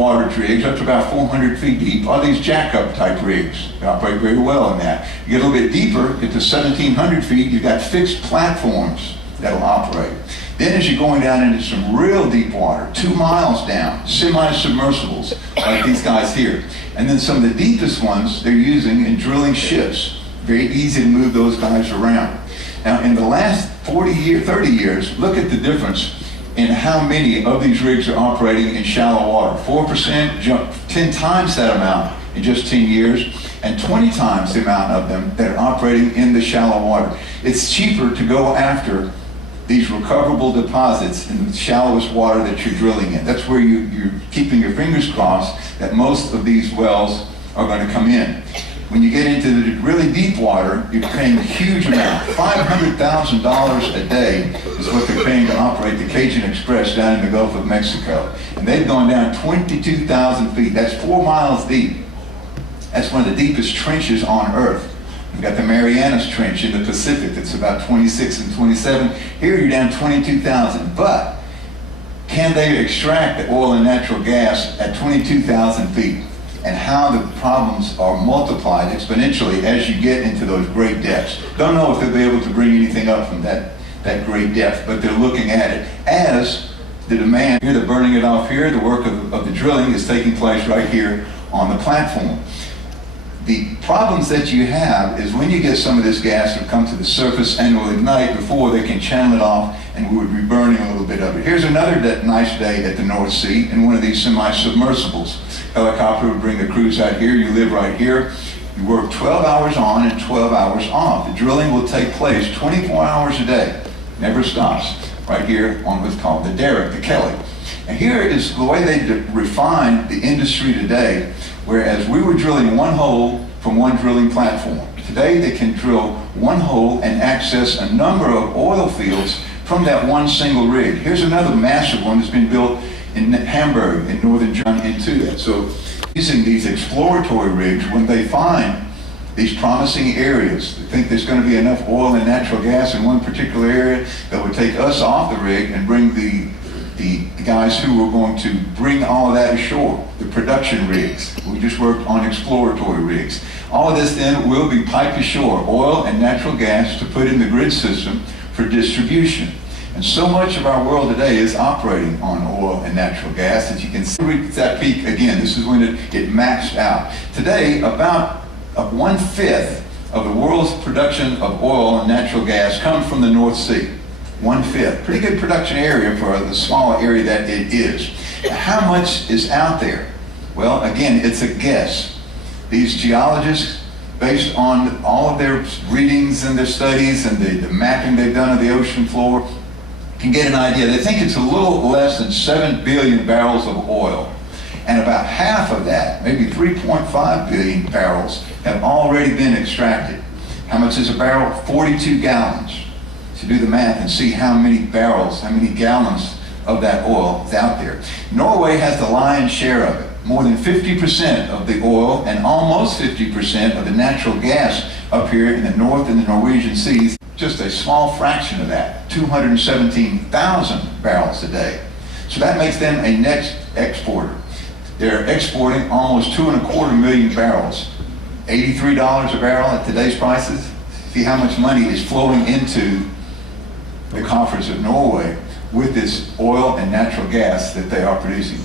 water rigs up to about 400 feet deep are these jack-up type rigs. They operate very well in that. You get a little bit deeper, get to 1,700 feet, you've got fixed platforms that'll operate. Then as you're going down into some real deep water, 2 miles down, semi-submersibles like these guys here. And then some of the deepest ones they're using in drilling ships. Very easy to move those guys around. Now in the last 30 years, look at the difference in how many of these rigs are operating in shallow water. 4% jumped 10 times that amount in just 10 years, and 20 times the amount of them that are operating in the shallow water. It's cheaper to go after these recoverable deposits in the shallowest water that you're drilling in. That's where you're keeping your fingers crossed that most of these wells are going to come in. When you get into the really deep water, you're paying a huge amount. $500,000 a day is what they're paying to operate the Cajun Express down in the Gulf of Mexico. And they've gone down 22,000 feet. That's 4 miles deep. That's one of the deepest trenches on Earth. You've got the Marianas Trench in the Pacific that's about 26 and 27. Here you're down 22,000. But can they extract the oil and natural gas at 22,000 feet? And how the problems are multiplied exponentially as you get into those great depths. Don't know if they'll be able to bring anything up from that great depth, but they're looking at it as the demand. Here they're burning it off here. The work of the drilling is taking place right here on the platform. The problems that you have is when you get some of this gas that come to the surface and will ignite before they can channel it off, and we would be burning a little bit of it. Here's another nice day at the North Sea in one of these semi-submersibles. Helicopter would bring the crews out here. You live right here. You work 12 hours on and 12 hours off. The drilling will take place 24 hours a day. Never stops. Right here on what's called the derrick, the Kelly. And here is the way they refine the industry today, whereas we were drilling one hole from one drilling platform. Today they can drill one hole and access a number of oil fields from that one single rig. Here's another massive one that's been built in Hamburg in northern Germany into that. So using these exploratory rigs, when they find these promising areas, they think there's going to be enough oil and natural gas in one particular area that would take us off the rig and bring the guys who are going to bring all of that ashore, the production rigs. We just worked on exploratory rigs. All of this then will be piped ashore, oil and natural gas to put in the grid system for distribution. And so much of our world today is operating on oil and natural gas. As you can see, reach that peak again. This is when it maxed out. Today, about 1/5 of the world's production of oil and natural gas comes from the North Sea. 1/5. Pretty good production area for the small area that it is. How much is out there? Well, again, it's a guess. These geologists, based on all of their readings and their studies and the mapping they've done of the ocean floor, can get an idea. They think it's a little less than 7 billion barrels of oil. And about half of that, maybe 3.5 billion barrels, have already been extracted. How much is a barrel? 42 gallons. So do the math and see how many barrels, how many gallons of that oil is out there. Norway has the lion's share of it. More than 50% of the oil and almost 50% of the natural gas up here in the North and the Norwegian seas. Just a small fraction of that, 217,000 barrels a day. So that makes them a net exporter. They're exporting almost 2.25 million barrels. $83 a barrel at today's prices. See how much money is flowing into the coffers of Norway with this oil and natural gas that they are producing.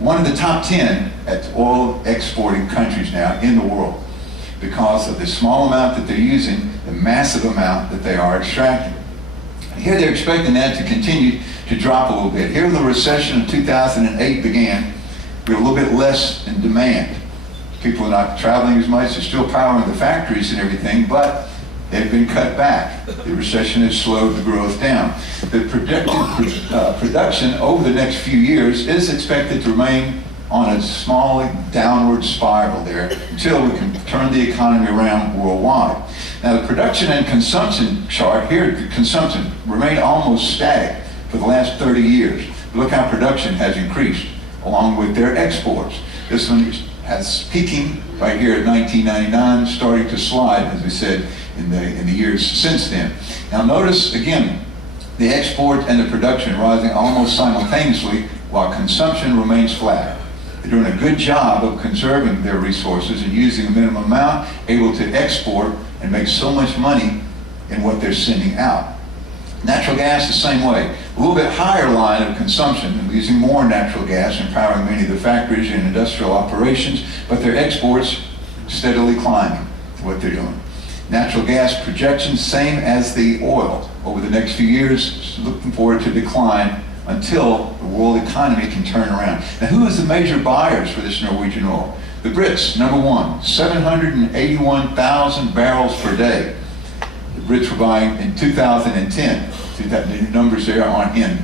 One of the top 10 at oil exporting countries now in the world, because of the small amount that they're using, the massive amount that they are extracting. Here they're expecting that to continue to drop a little bit. Here the recession of 2008 began, we're a little bit less in demand. People are not traveling as much, they're still powering the factories and everything, but they've been cut back. The recession has slowed the growth down. The projected production over the next few years is expected to remain on a small downward spiral there until we can turn the economy around worldwide. Now the production and consumption chart here, the consumption remained almost static for the last 30 years. Look how production has increased along with their exports. This one has peaking right here at 1999, starting to slide, as we said, in the years since then. Now notice again, the export and the production rising almost simultaneously while consumption remains flat. They're doing a good job of conserving their resources and using a minimum amount, able to export and make so much money in what they're sending out. Natural gas the same way. A little bit higher line of consumption, using more natural gas and powering many of the factories and industrial operations, but their exports steadily climbing, what they're doing. Natural gas projections, same as the oil. Over the next few years, looking forward to decline until the world economy can turn around. Now, who is the major buyers for this Norwegian oil? The Brits, number one, 781,000 barrels per day. The Brits were buying in 2010. The numbers there aren't in.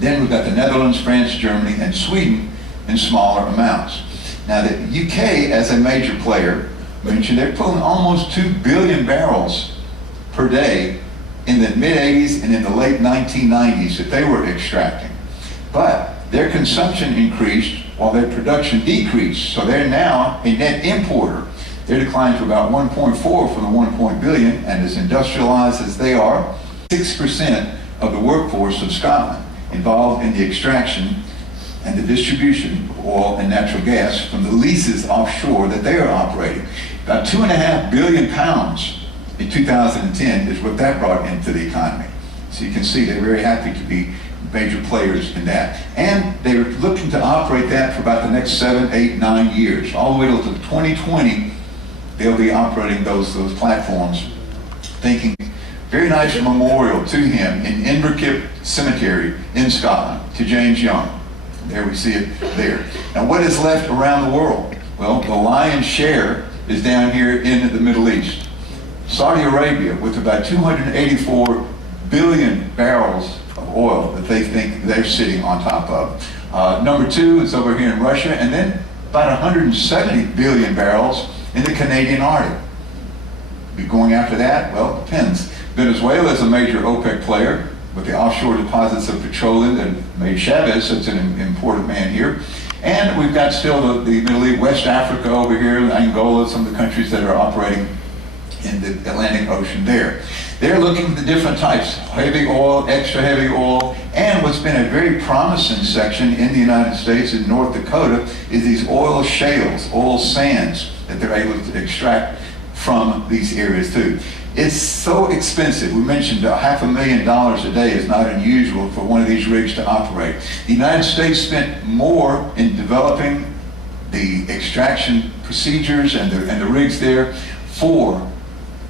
Then we've got the Netherlands, France, Germany, and Sweden in smaller amounts. Now, the UK, as a major player, mentioned they're pulling almost 2 billion barrels per day in the mid-80s and in the late 1990s that they were extracting. But their consumption increased while their production decreased. So they're now a net importer. They're declined to about 1.4 from the 1 billion, and as industrialized as they are, 6% of the workforce of Scotland involved in the extraction and the distribution of oil and natural gas from the leases offshore that they are operating. About 2.5 billion pounds in 2010 is what that brought into the economy. So you can see they're very happy to be major players in that. And they're looking to operate that for about the next 7, 8, 9 years. All the way till 2020, they'll be operating those platforms, thinking very nice memorial to him in Inverkip Cemetery in Scotland, to James Young. There we see it there. Now, what is left around the world? Well, the lion's share is down here in the Middle East. Saudi Arabia, with about 284 billion barrels of oil that they think they're sitting on top of. Number two is over here in Russia, and then about 170 billion barrels in the Canadian Arctic. Be going after that? Well, it depends. Venezuela is a major OPEC player with the offshore deposits of petroleum that made Chavez such an important man here. And we've got still the Middle East, West Africa over here, Angola, some of the countries that are operating in the Atlantic Ocean there. They're looking at the different types, heavy oil, extra heavy oil, and what's been a very promising section in the United States and North Dakota is these oil shales, oil sands that they're able to extract from these areas too. It's so expensive. We mentioned $500,000 a day is not unusual for one of these rigs to operate. The United States spent more in developing the extraction procedures and the rigs there for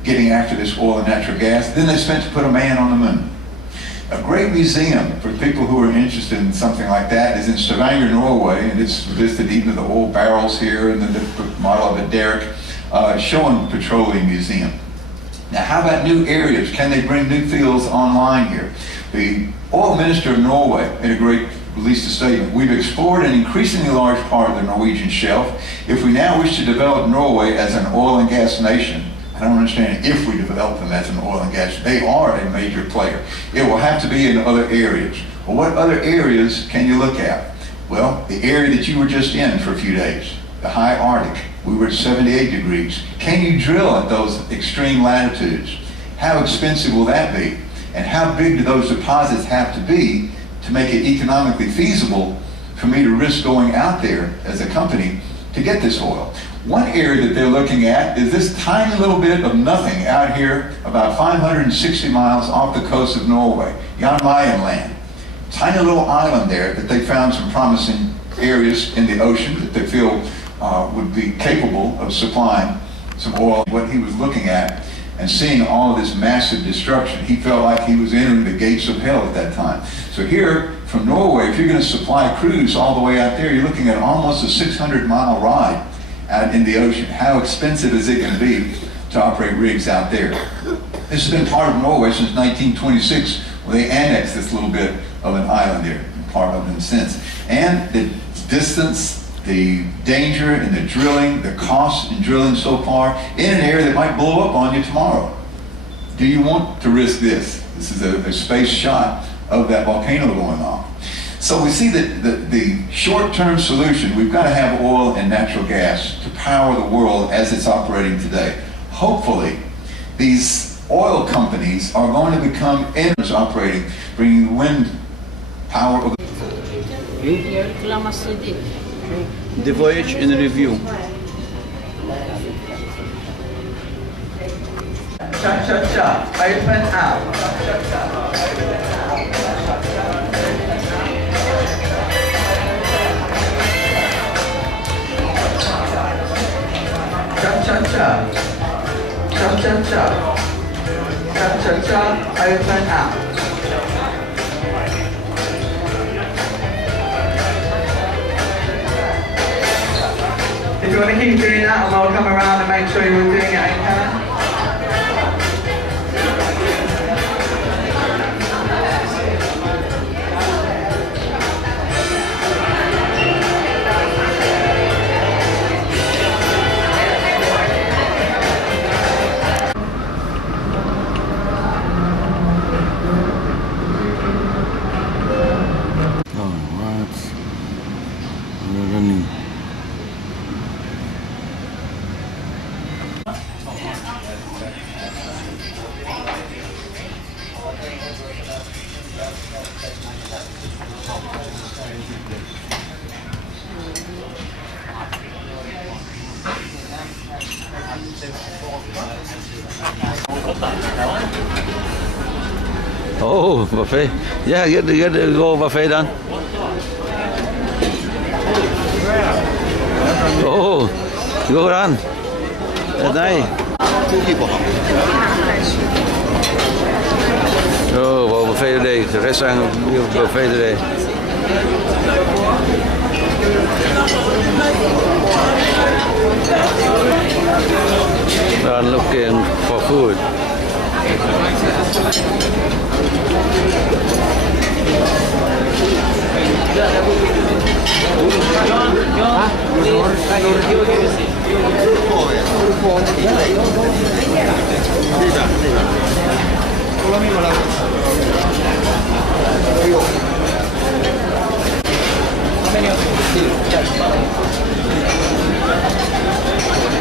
getting after this oil and natural gas than they spent to put a man on the moon. A great museum for people who are interested in something like that is in Stavanger, Norway, and it's listed even the old barrels here and then the model of a derrick showing the petroleum museum. Now, how about new areas? Can they bring new fields online here? The oil minister of Norway released a statement. We've explored an increasingly large part of the Norwegian shelf. If we now wish to develop Norway as an oil and gas nation, I don't understand if we develop them as an oil and gas, they are a major player. It will have to be in other areas. Well, what other areas can you look at? Well, the area that you were just in for a few days, the high Arctic. We were at 78 degrees. Can you drill at those extreme latitudes? How expensive will that be? And how big do those deposits have to be to make it economically feasible for me to risk going out there as a company to get this oil? One area that they're looking at is this tiny little bit of nothing out here about 560 miles off the coast of Norway, Jan Mayen land. Tiny little island there that they found some promising areas in the ocean that they feel would be capable of supplying some oil. What he was looking at and seeing all of this massive destruction, he felt like he was entering the gates of hell at that time. So here from Norway, if you're going to supply crews all the way out there, you're looking at almost a 600-mile ride out in the ocean. How expensive is it going to be to operate rigs out there? This has been part of Norway since 1926, when they annexed this little bit of an island there, part of it in a sense. And the distance, the danger in the drilling, the cost in drilling so far, in an area that might blow up on you tomorrow. Do you want to risk this? This is a space shot of that volcano going off. So we see that the short-term solution, we've got to have oil and natural gas to power the world as it's operating today. Hopefully, these oil companies are going to become engines operating, bringing wind power. The Voyage in Review. Cha-cha-cha, open out. Cha-cha-cha, cha-cha-cha, cha-cha-cha, open out. If you want to keep doing that, and I'll come around and make sure you're doing it okay. Oh, buffet. Yeah, get the go buffet done. Oh, go on. That's nice. Oh, well, buffet today. The restaurant buffet today. I'm looking for food.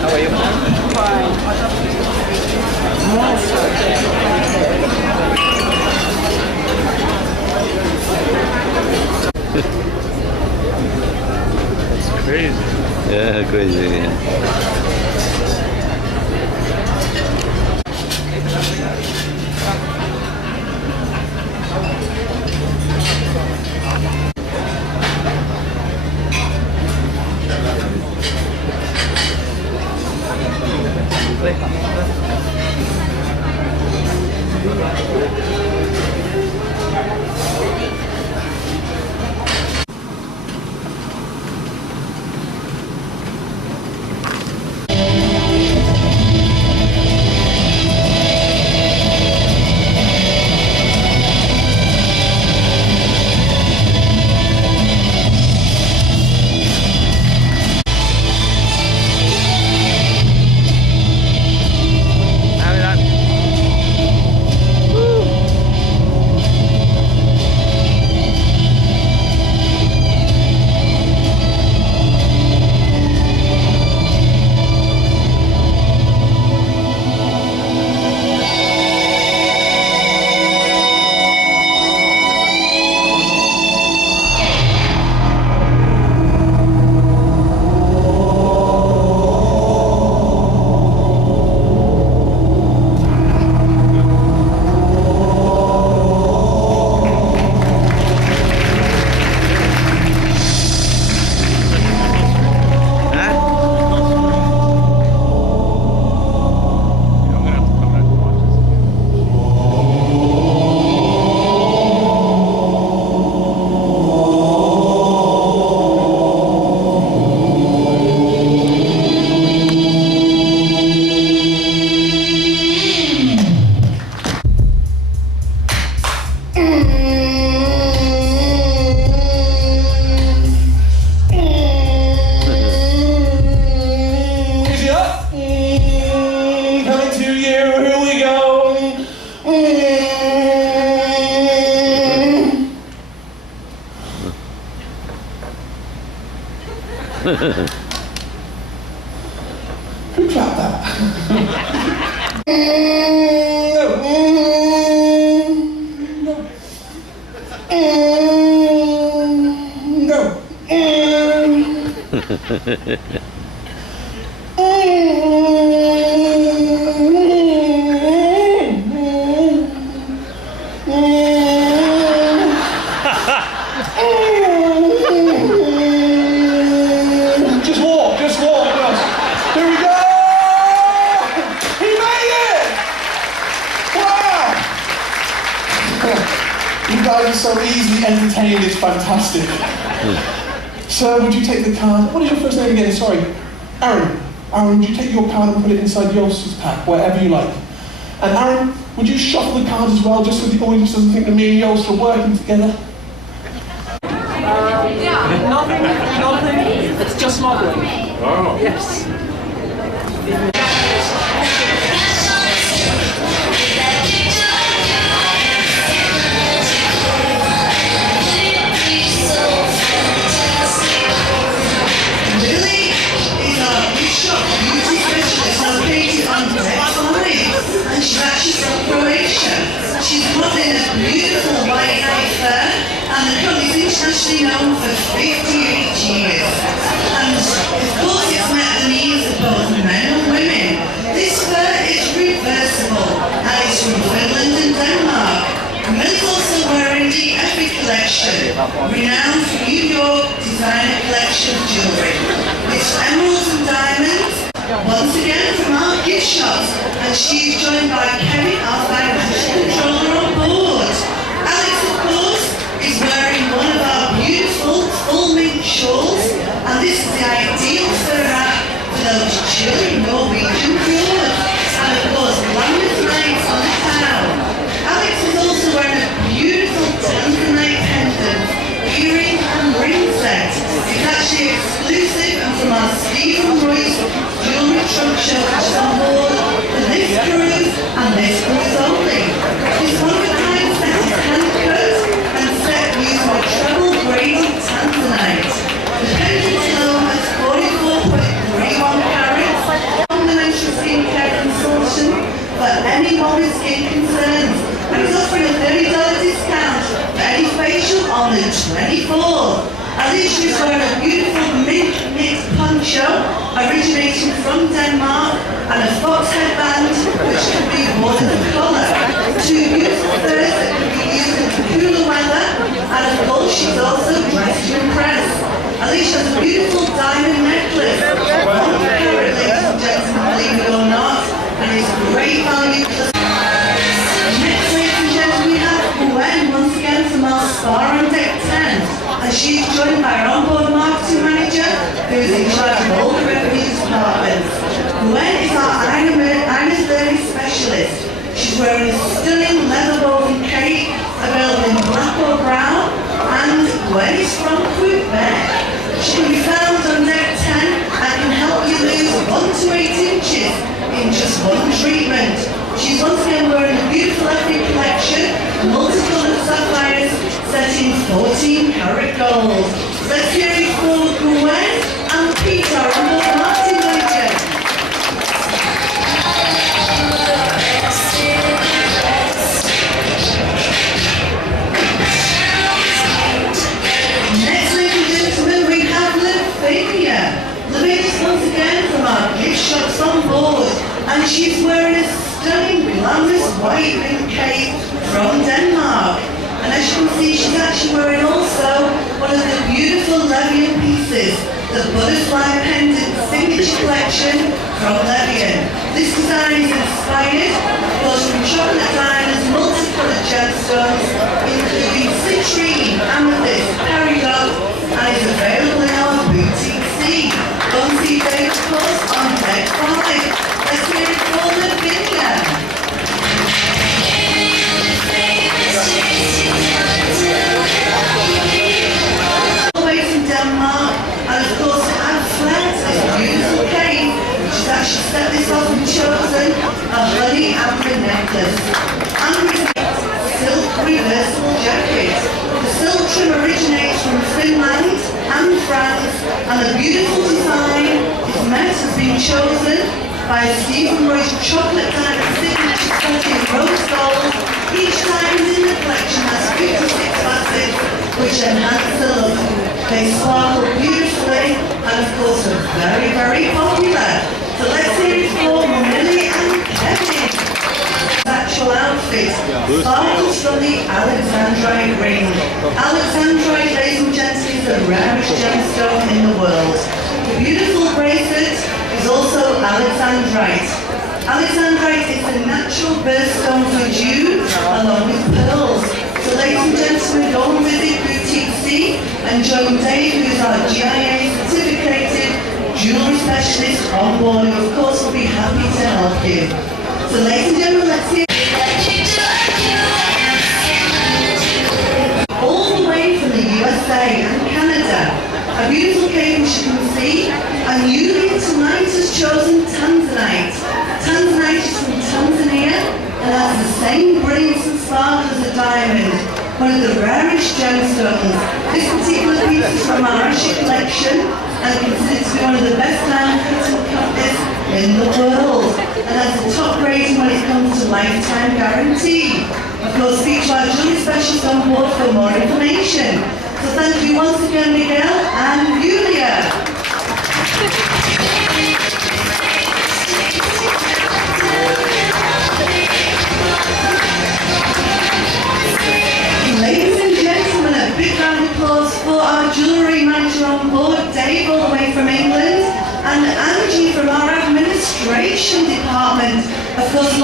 How are you? Fine. It's crazy. Yeah, crazy. Yeah. Just walk, girls. Here we go! He made it! Wow! You guys are so easily entertained, it's fantastic. Sir, would you take the card? What is your first name again? Sorry. Aaron. Aaron, would you take your card and put it inside Yos's pack, wherever you like? And Aaron, would you shuffle the cards as well, just so the audience doesn't think that me and Yos are working together? Nothing. It's just smuggling. Oh. Yes. Lily is our bishop beauty specialist located on Deck 5, and she's actually from Croatia. She's modeling a beautiful white night fair, and the company's internationally known for 58 years. And of course it's met the needs of both men and women. This fair is reversible, and it's from Finland and Denmark. Millie's also wearing the Effie collection, renowned for New York designer collection of jewellery. It's emeralds and diamonds, once again from our gift shops, and she's joined by Kevin, our financial controller on board. Alex, of course, is wearing one of our beautiful full mink shawls, and this is the ideal for those chilly Norwegian fjords, and of course, glamorous nights on the town. Alex is also wearing a beautiful tanzanite pendant, earring and ring set. It's actually exclusive and from our Stephen Royce jewellery trunk show, which is on board for this cruise and this cruise only. This one-of-a-kind set is hand-cut and set using a treble braided tanzanite. The pendant is known as 44.31 carats, complimentary skincare consultation for any modern skin concerns, and is offering a $30 discount for any facial on the 24th. Alicia is wearing a beautiful mink knit poncho originating from Denmark and a fox headband which can be worn as a collar. Two beautiful furs that can be used in cooler weather, and of course she's also dressed to impress. Alicia has a beautiful diamond necklace, 1 carat, ladies and gentlemen, believe it or not, and it's great value. Next, ladies and gentlemen, we have Gwen once again from our spa on Deck 10. And she's joined by our onboard marketing manager, who is in charge of all the revenue departments. Gwen is our Ina Thirty specialist. She's wearing a stunning leather woven cape, available in black or brown, and Gwen is from Quebec. She can be found on Deck 10 and can help you lose 1 to 8 inches in just one treatment. She's once again wearing a beautiful ethnic collection, multicolored sapphires, set in 14 karat gold. Let's hear it for Gwen and Peter, our onboard marketing manager. Next, ladies and gentlemen, we have Lavinia. Lavinia's once again from our gift shops on board, and she's wearing a stunning glamorous white mink cape from Denmark. And as you can see, she's actually wearing also one of the beautiful Levian pieces, the butterfly pendant signature collection from Levian. This design is inspired, of course, from chocolate diamonds, multicolored gemstones, including citrine, amethyst, peridot, and is available in our boutique C. Go and see Dave, of course, on Deck 5. Let's hear it for Lavinia. From Denmark, and of course it adds flair to this beautiful cape, which is actually set this off and chosen a honey amber necklace. And with a silk reversible jacket. The silk trim originates from Finland and France, and the beautiful design is meant to be chosen by Stephen Royce chocolate diamond signature set in rose gold. Each diamond in the collection has 56 facets which enhance the look. They sparkle beautifully and of course are very, very popular. So let's hear it for Millie and Kevin. Actual outfit sparkles from the Alexandrite ring. Alexandrite, ladies and gentlemen, is the rarest gemstone in the world. The beautiful bracelet is also Alexandrite. Alexandrite is the natural birthstone for June, along with pearls. So ladies and gentlemen, go and visit Boutique C and join Dave, who is our GIA certificated jewellery specialist on board, who of course will be happy to help you. So ladies and gentlemen, let's hear all the way from the USA and Canada. A beautiful cake which you can see, and Yulia tonight has chosen Tanzanite. Tanzanite is from Tanzania and has the same brilliance and sparkle as a diamond, one of the rarest gemstones. This particular piece is from our Ashi collection and considered to be one of the best handcuts and cutlets in the world, and has the top rating when it comes to lifetime guarantee. Of course, speak to our jewelry specialist on board for more information. So thank you once again, Miguel and Yulia. Ladies and gentlemen, a big round of applause for our jewellery manager on board, Dave, all the way from England, and Angie from our administration department. Of course,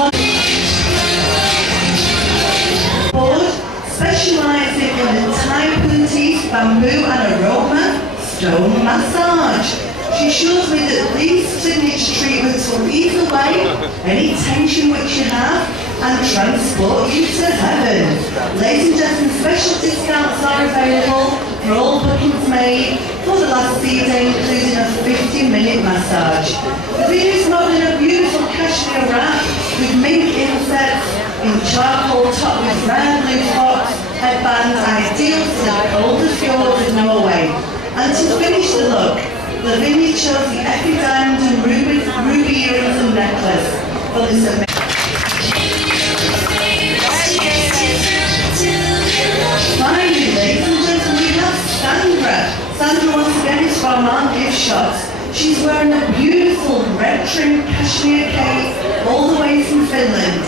board, specialising in the Thai Puntis, bamboo and aroma stone massage. She assures me that these signature treatments will ease away any tension which you have and transport you to heaven. Ladies and gentlemen, special discounts are available for all bookings made for the last day, including a 15-minute massage. The video is modeled in a beautiful cashmere wrap with mink insets in charcoal top with round blue fox headbands, ideal for the coldest fjords of Norway. And to finish the look, the vineyard shows the epic diamond and ruby earrings and necklace for this amazing. Finally, ladies and gentlemen, we have Sandra. Sandra once again is from our gift shops. She's wearing a beautiful red trim cashmere cape all the way from Finland.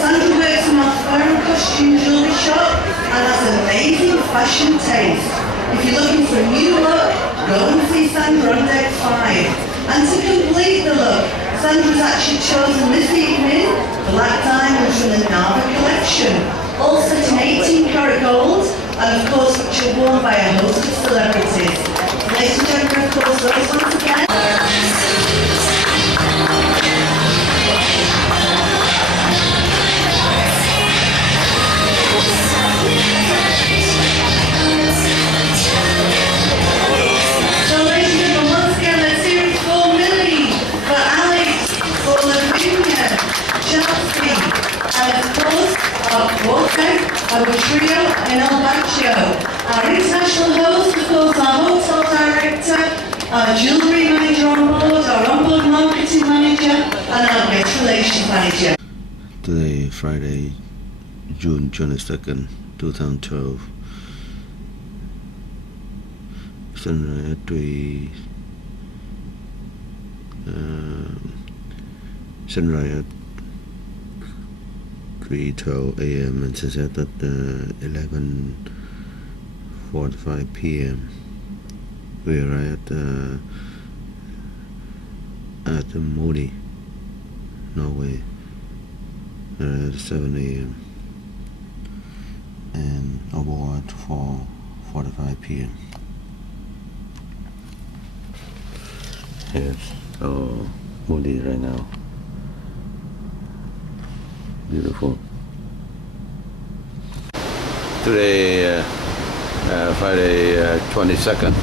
Sandra works in our fur and costume jewellery shop and has amazing fashion taste. If you're looking for a new look, go and see Sandra on deck 5. And to complete the look, Sandra's actually chosen this evening black diamonds from the Nava collection, all set in 18 karat gold, and of course which are worn by a host of celebrities. Ladies and gentlemen, of course, those once again. So ladies and gentlemen, once again, let's hear it for Millie, for Alex, for Lavinia, Chelsea, and of course, our quartet, our trio in El Baccio, our international host, of course, our hotel director, our jewellery manager on board, our on-board marketing manager, and our guest relations manager. Today, Friday, June 22nd, 2012. Sunrise at 3. Sunrise at 3:12 a.m. and sunset at 11:45 p.m. We arrived at Modi, Norway, at 7 a.m. and aboard 4:45 p.m. Here's Modi right now. Beautiful. Today, Friday 22nd,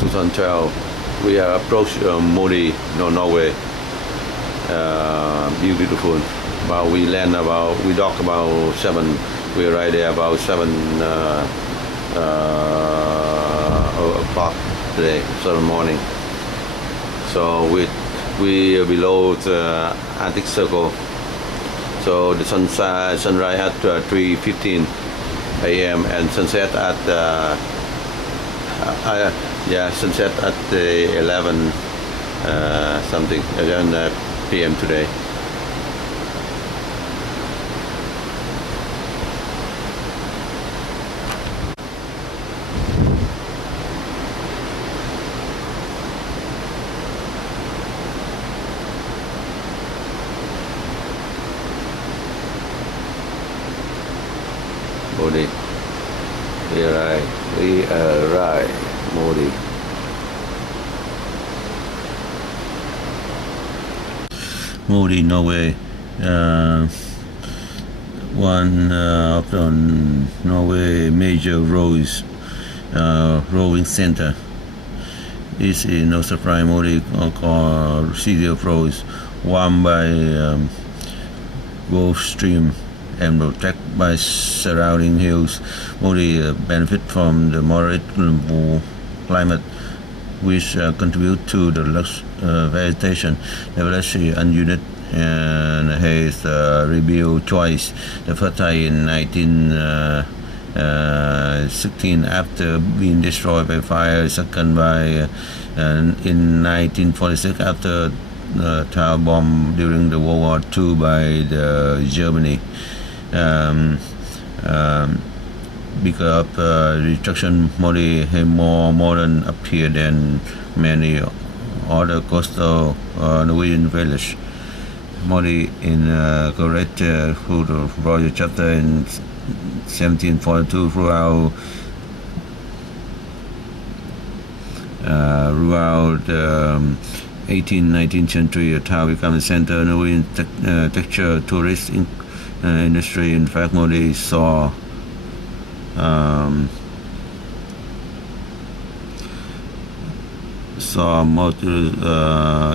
2012, we are approached Modi, Norway. Beautiful. But we land we dock about 7. We arrive there about 7 o'clock today, 7 morning. So we are below the Arctic Circle. So the sunrise at 3:15 a.m. and sunset at sunset at 11 something 11 p.m. today. Modi. We arrive, Modi. Modi, Norway. One of the Norway major rowing center. This is no surprise. Modi called City of Rose, warmed by Gulf Stream and protected by surrounding hills. Modi benefit from the moderate climate, which contribute to the lush vegetation diversity and unit, and has rebuilt twice. The first time in 1916 after being destroyed by fire, second by in 1946 after tower bomb during the World War II by the Germany. Because of destruction, Modi has more modern appear than many other coastal Norwegian villages. Modi inaugurated through the royal chapter in 1742 throughout 18th-19th century. The town became a center of Norwegian texture tourist industry. In fact, Modi saw most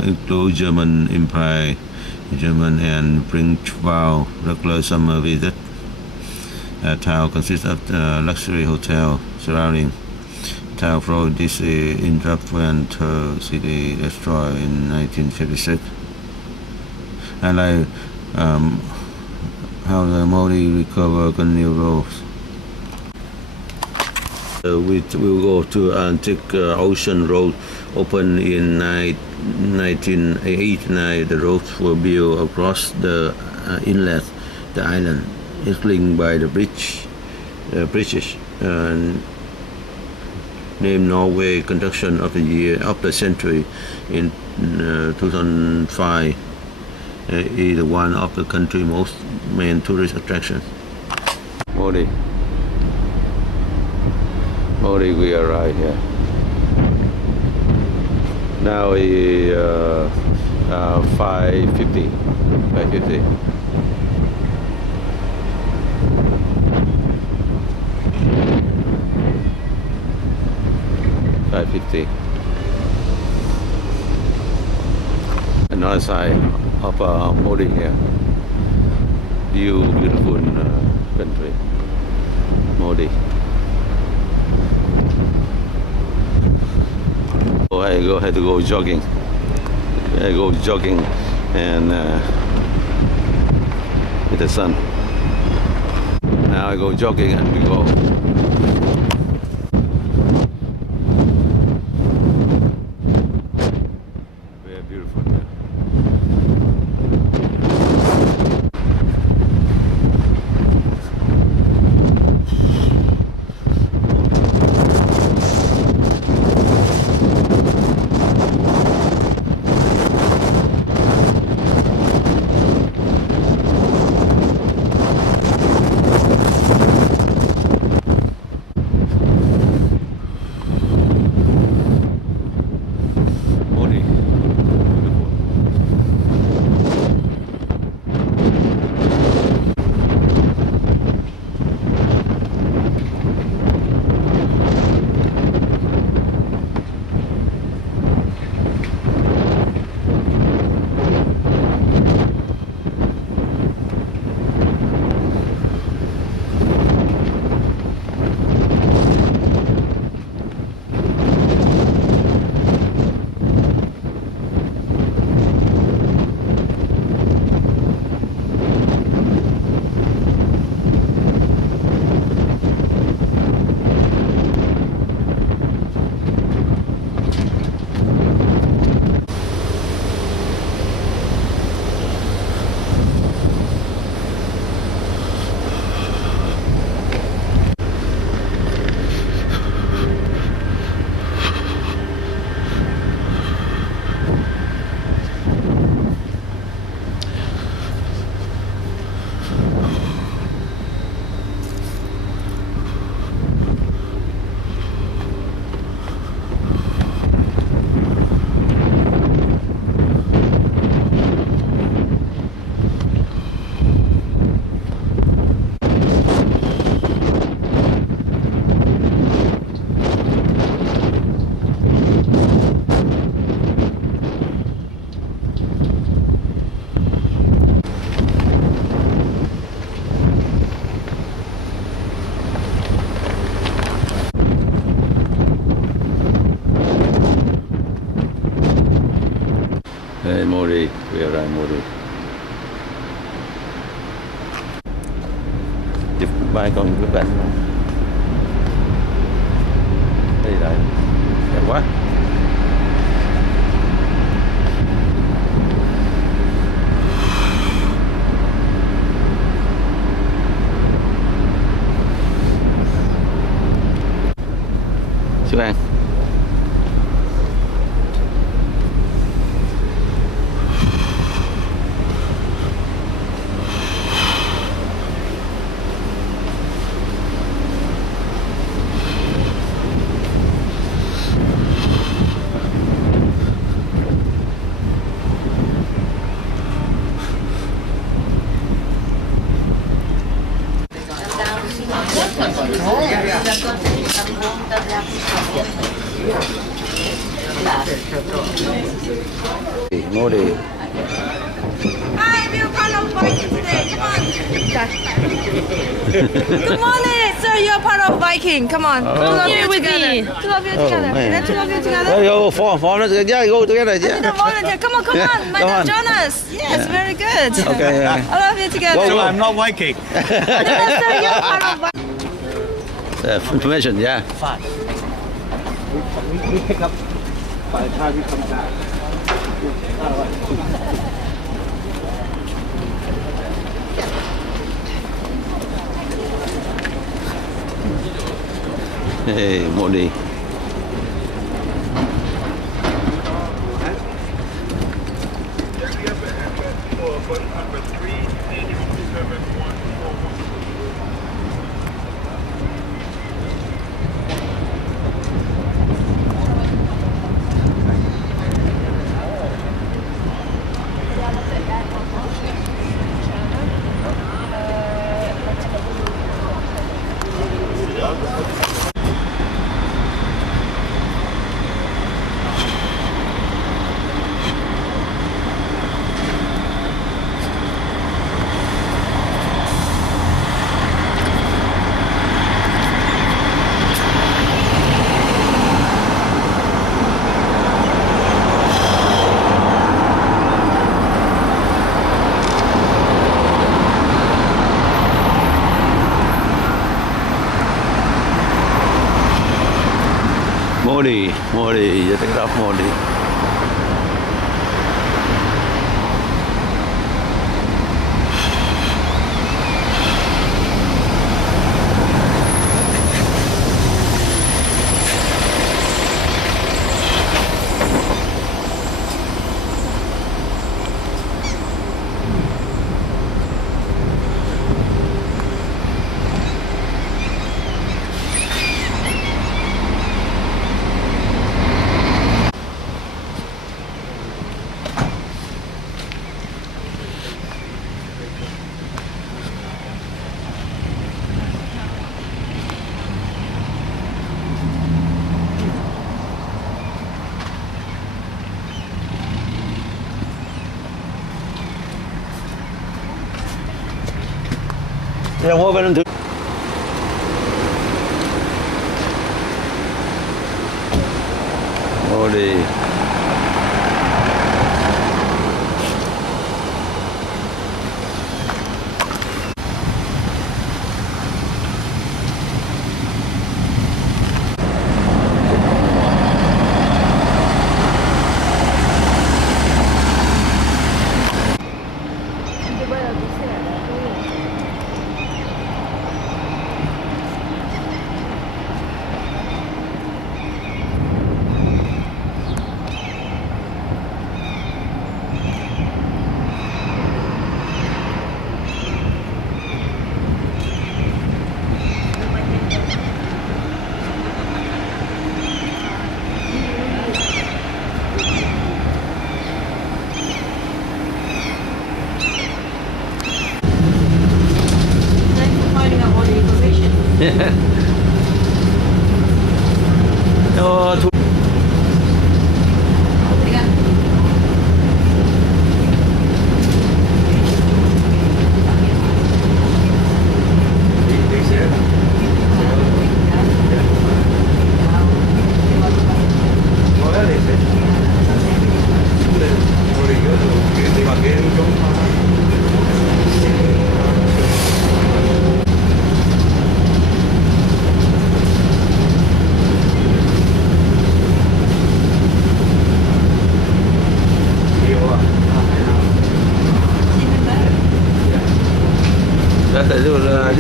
include German Empire, German and French vow regular summer visit. Town consists of luxury hotel surrounding town floor. This interrupt when the city destroyed in 1956. I like how the Modi recover new roads. We will go to Arctic Ocean Road, opened in 1989. The roads were built across the inlet. The island is linked by the bridges named Norway Construction of the Year of the Century in 2005. Is one of the country's most main tourist attractions. Modi, we arrived here. Now is 5:50. 5:50. Another side of Modi here. Beautiful country. Modi. Oh, I had to go jogging. I go jogging and with the sun. Now I go jogging and we go. Very beautiful. Modi, we are Modi. Chụp bài còn với bạn. Đây lại, đẹp quá. Chú An. Modi. Hi, we're part of Viking today. Come on. Good morning, sir. You're part of Viking. Come on. Two of you together. Two of you together. man. Let's two of you together. Hey, yo, form, let's go, yeah, go together, I need yeah. a volunteer. Come on, come on. My Come name on. Jonas. Yes, very good. Okay, yeah. All of you together. Go. I'm not Viking. No, sir, you're part of Viking. Information, yeah. We pick up by the time we come back. Hey, Modi. Modi, you take it off Modi. Yeah, what about them? Modi.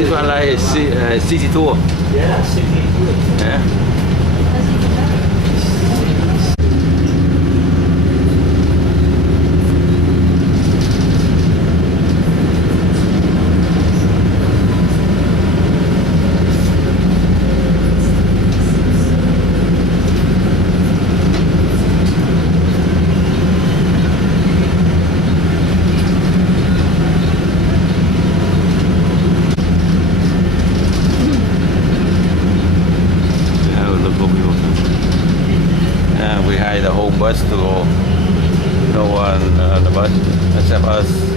This one like city tour. Yeah, city tour. Yeah. We hired the whole bus to go. No one on the bus except us.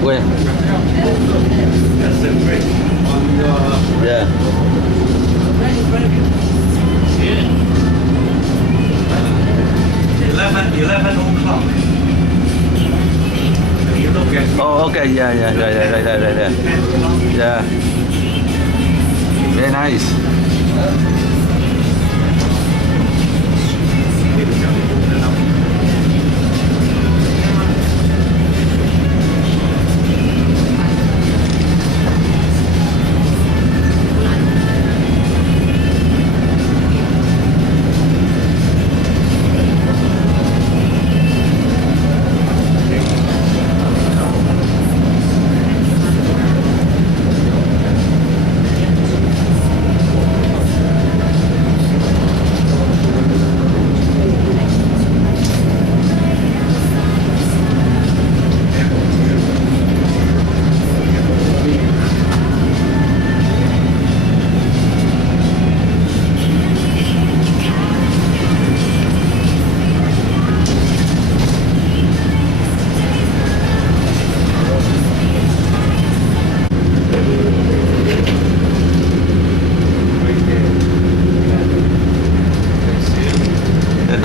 Where? Yeah. 11 o'clock. You look at Oh, okay. Yeah. Yeah. Very nice.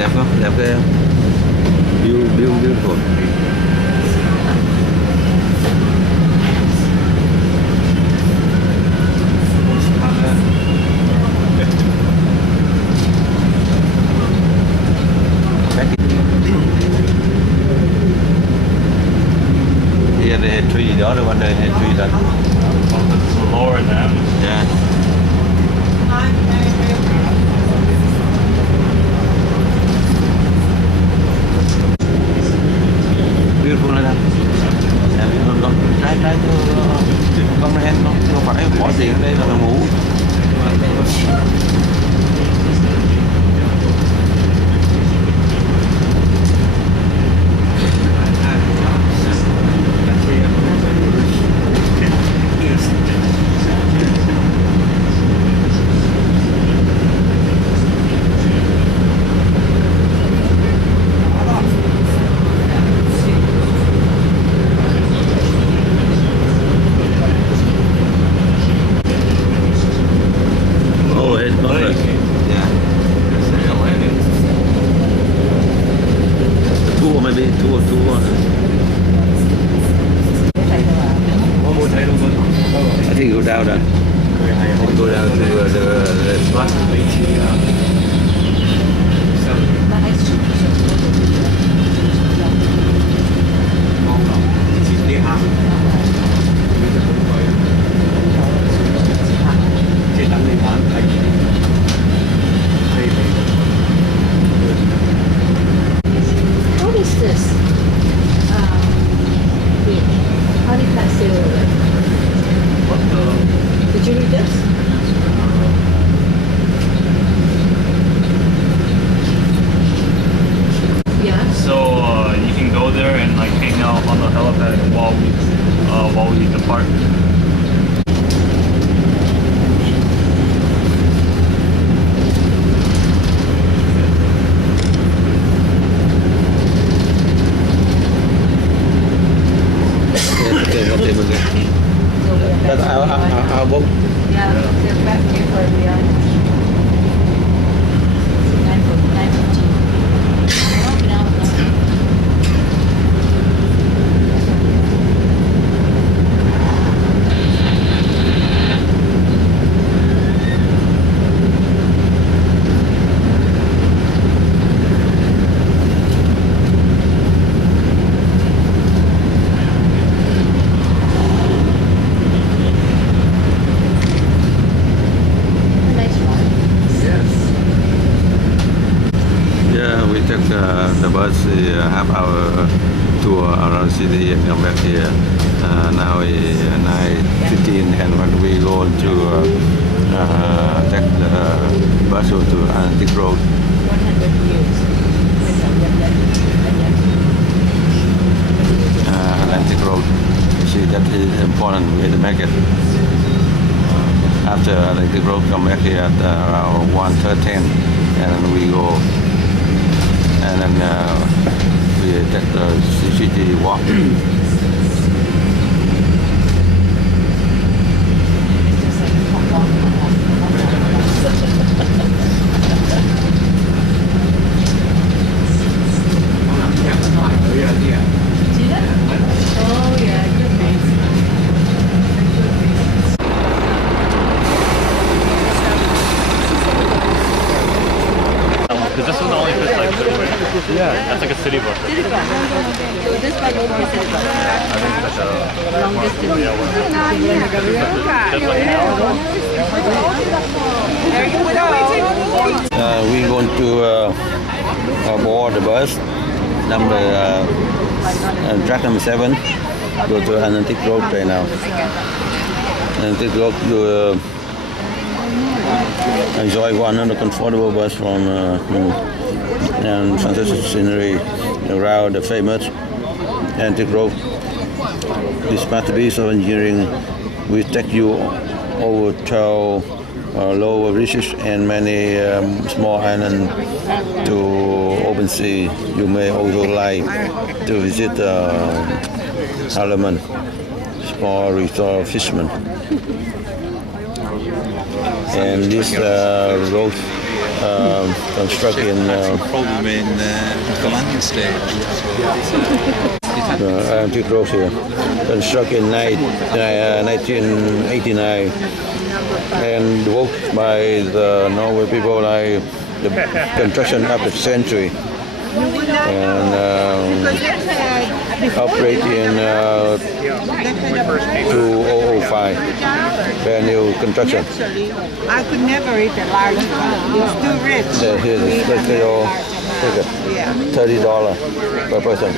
đẹp không? Đẹp ghê không? Beautiful. Here they had tree, the other one they had tree that. Lower than. Yeah. Beautiful này nè. Trái không hen không phải bỏ tiền ở đây là ngủ. I think go down then. Go down to the spot. What is this? How did that say Did you read this? Yeah. So you can go there and like hang out on the helipad while we depart. That's our boat. Yeah, they're back here for the 9:15. We took the bus half-hour tour around city and come back here. Now it's 9:15, and when we go to take the bus to Atlantic Road. 100 years. Atlantic Road. See, that is important way to make it. After Atlantic Road, come back here at around 1:13, and then we go. And then we take the CCT walk. Oh yeah, good man. Because this one only fits like city. Yeah. That's like a city bus. City bus. So this bus won't be city bus. I think it's like a Long distance. just like an hour. We're going to board the bus number track number 7. Go to Atlantic Road right now. Atlantic Road to enjoy one of the comfortable bus from and fantastic scenery around the famous Atlantic Road. This masterpiece of engineering will take you over 12 lower reaches and many small islands to open sea. You may also like to visit Harleman, small resort fishermen. And this road constructed in problem in the landing stage. antique roads here. Constructed in 1989 and worked by the Norway people like the construction of the century and operate in 2005. Brand new construction. I could never eat a large one. It's too rich. $30 per person.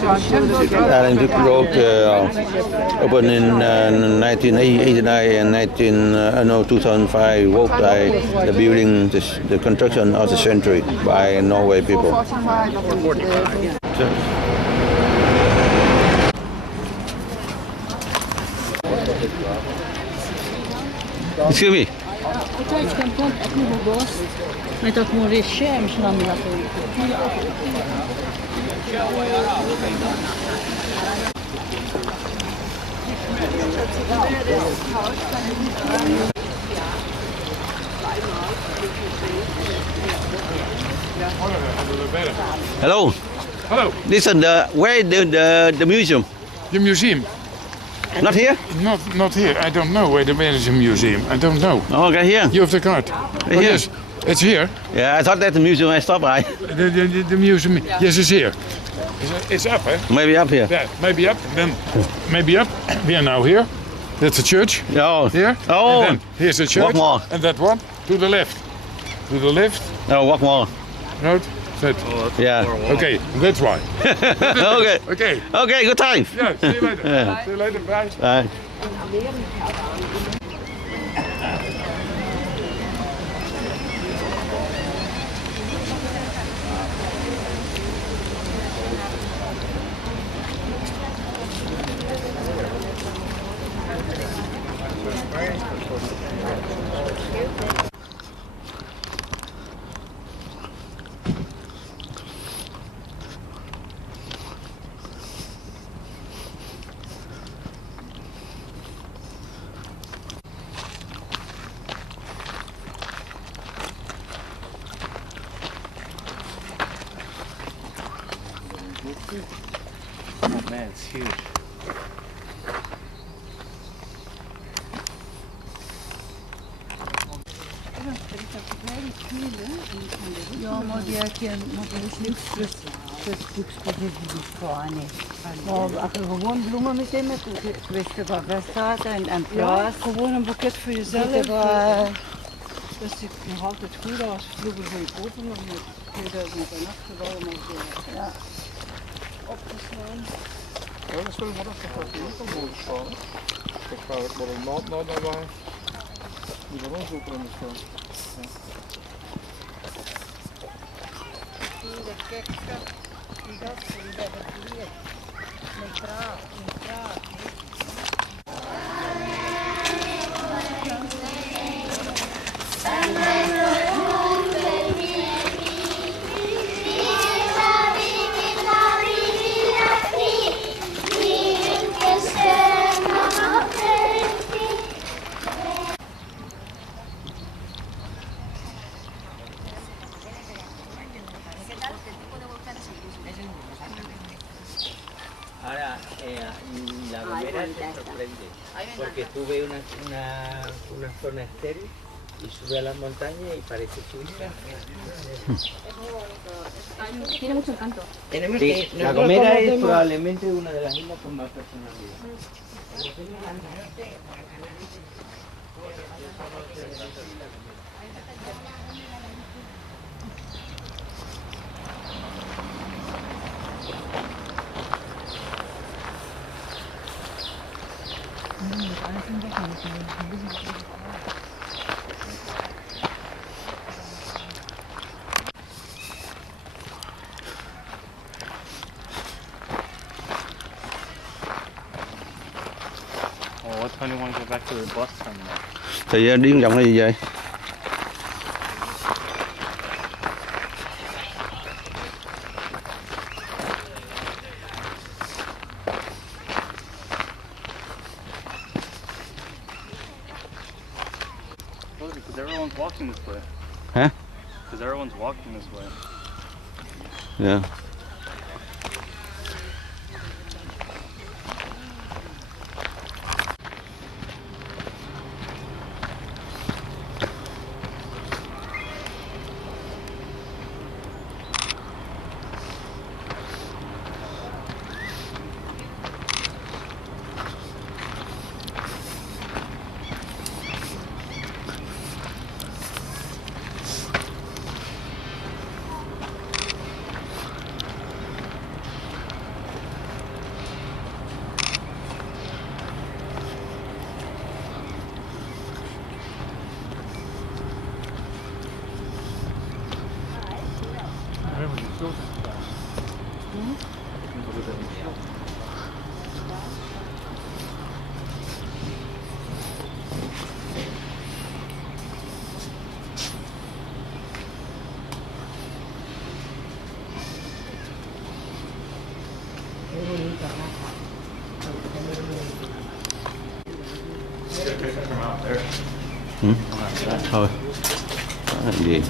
And the road opened in 1989 and 2005. Worked by the building, the construction of the century by Norway people. Excuse me. Hello. Hello. Listen, where the museum? The museum. Not here? Not here. I don't know where is the museum. I don't know. Oh, okay, here. You have the card. Here. Yes, it's here. Yeah, I thought that the museum I stopped by. The museum. Yes, it's here. It's up, eh? Maybe up here. Yeah, maybe up. Then maybe up. We are now here. That's the church. Oh. Here. Oh. And then here's the church. Walk more. And that one to the left. To the left. No, walk more. Right. That. Yeah. Okay, that's why. Okay. Okay. Okay, good time. Yeah, see you later. Yeah. See you later. Bye. Bye. Oh man, it's huge. Ja, maar die heb je niet dus maar gewoon bloemen met in met kwestie van wedstrijden en plaats. Gewoon een boeket voor jezelf. Dat ziet er nog altijd goed als vroeger goedkoop, nog met 2008 allemaal zo. Ja. Opgeslaan. Ja, dat is wel wat afgevoerd. Dat moet staan. Ik ga het maar een maat naar daarbij. Die van ons ook in staan. De keksen, die dat die hebben geleerd. Neutraal. Ahora, La Gomera te sorprende, porque tú ves una zona estéril y sube a las montañas y parece Suiza. Tiene mucho encanto. Sí, La Gomera es probablemente una de las islas con más personalidad. Oh, what time do you want to go back to the bus terminal? Thì đi vòng này gì vậy? Because everyone's walking. walking this way. Huh? Because everyone's walking this way. Yeah. Thôi. Làm gì?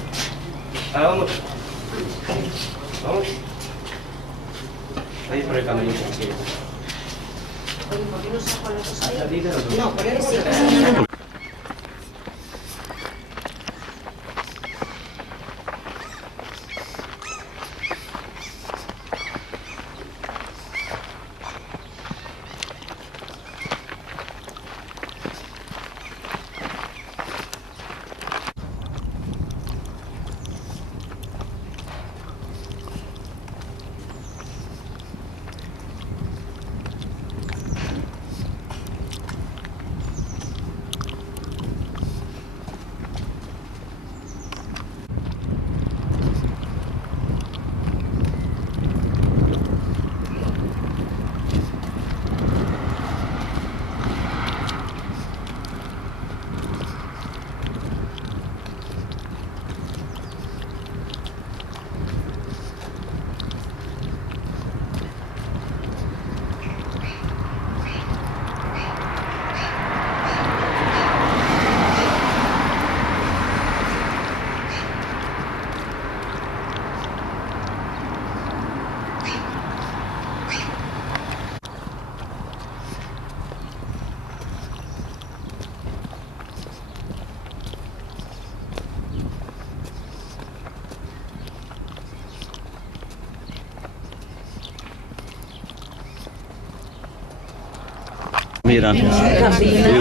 Miran.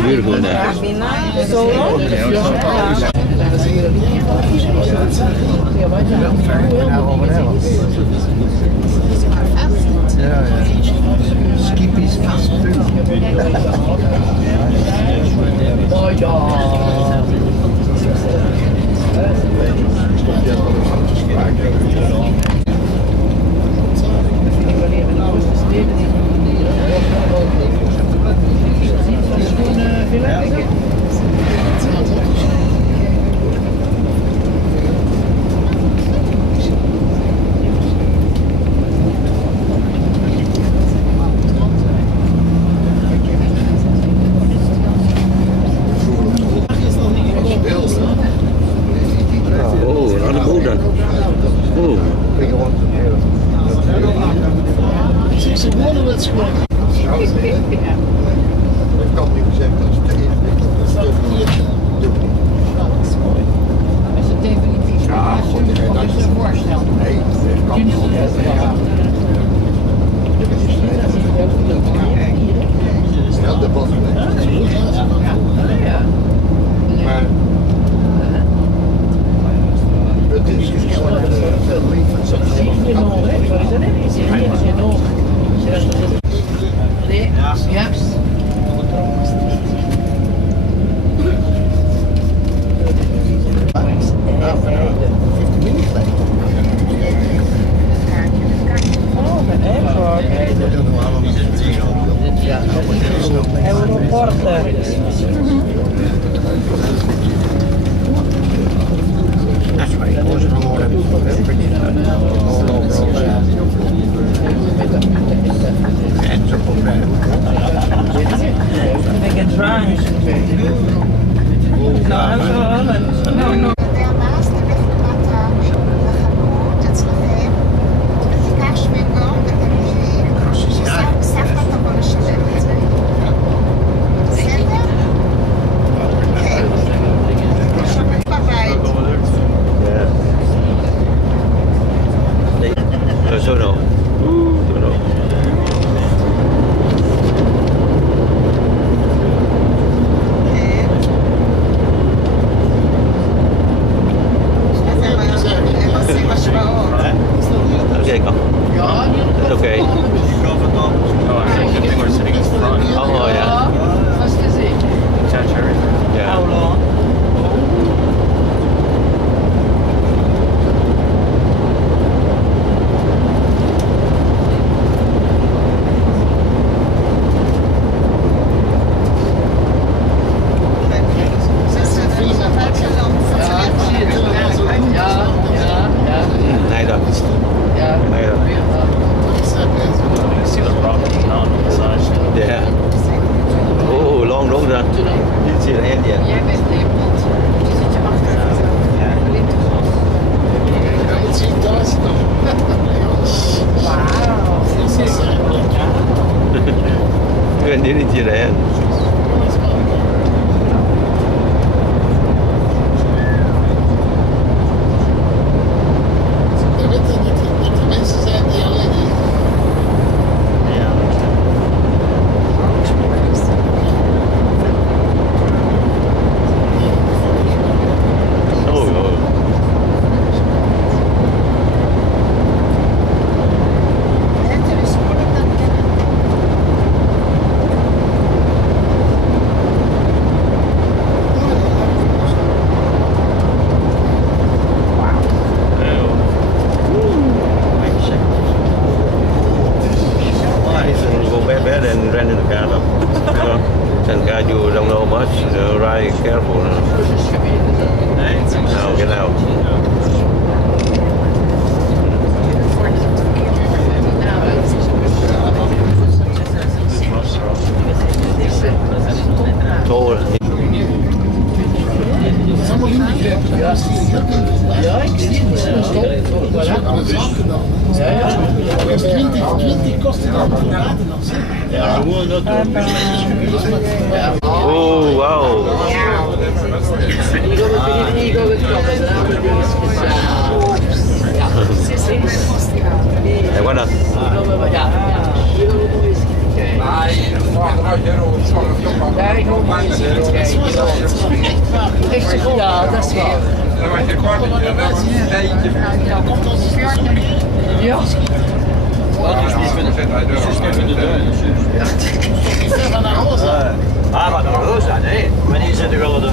Beautiful there. Skippy's fast food. Oh, another boat then. Oh. Bigger one. It's a one that's one. Ik kan niet zeggen dat het te ingewikkeld is. Is het definitief? Ja, god, dat is een voorstel. Nee, dat kan niet. Ja, dat was het. Maar het is veel liever. Ja. No, Ja, ik zie het. Ja, 20 kosten dan te laden dan. Ja, gewoon dat. Oh, wow. Buenas. Ja, dat is waar. Ja. Ah, maar dat roos aan, hè? Maar die zitten wel door.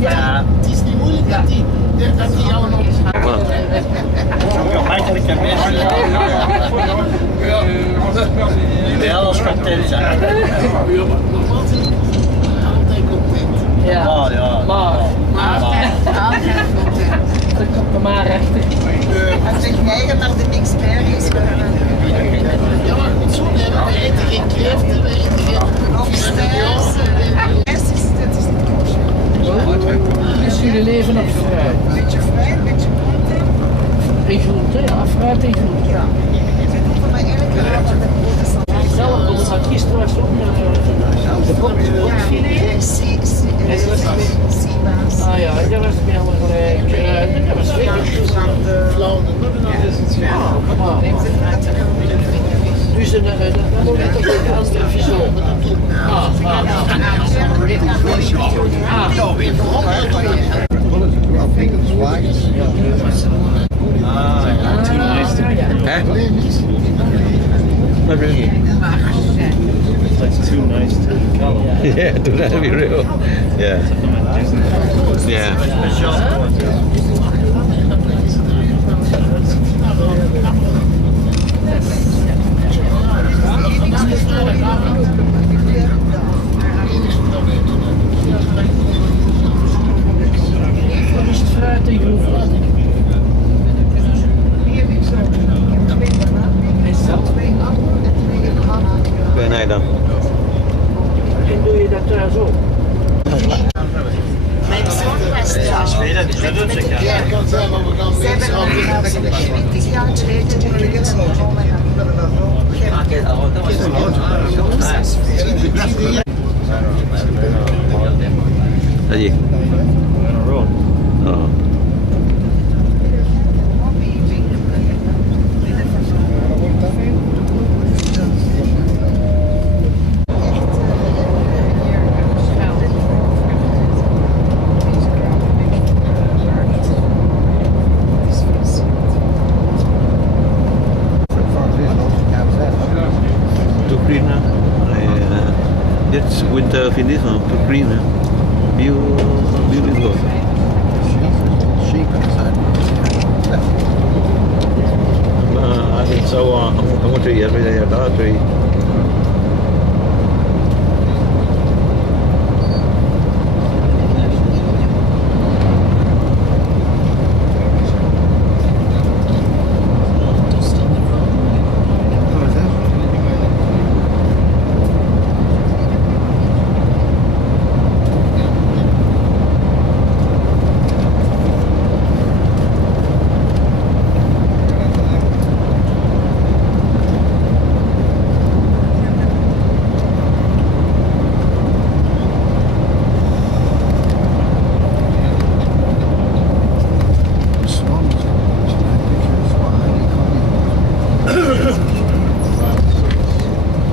Ja, het is niet moeilijk dat die allemaal... Ja, alles content zijn. Ja, ja. maar. Dat komt er maar rechter. Als ik eigen naar de expert is gegaan. Ja, maar goed zo, we eten geen kreeften, we eten geen Obstijs. Het is niet kosher. Dus jullie leven op fruit? Beetje fruit, beetje groente. En groente, ja, fruit en groente. Ja. Ze doen mij elke avond de brood. Zelf, want dat gisteren was ook de botfilet. Ah ja, dat was meer gelijk. Dat was lekker. Dus dan moet je toch een andere visie. Hè? Not really. That's too nice to color. Yeah, to be real. Yeah. Yeah. Ben jij dan? En doe je dat thuis ook? Mijn zoon was thuis. Nee, dat is wel leuk, zeg. Ja, kan zijn, maar we gaan mensen afgeven. 20 jaar geleden toen ik het gewonnen Allí. Oh. It's winter finish of the green. Beautiful. I think so. I want to eat every day.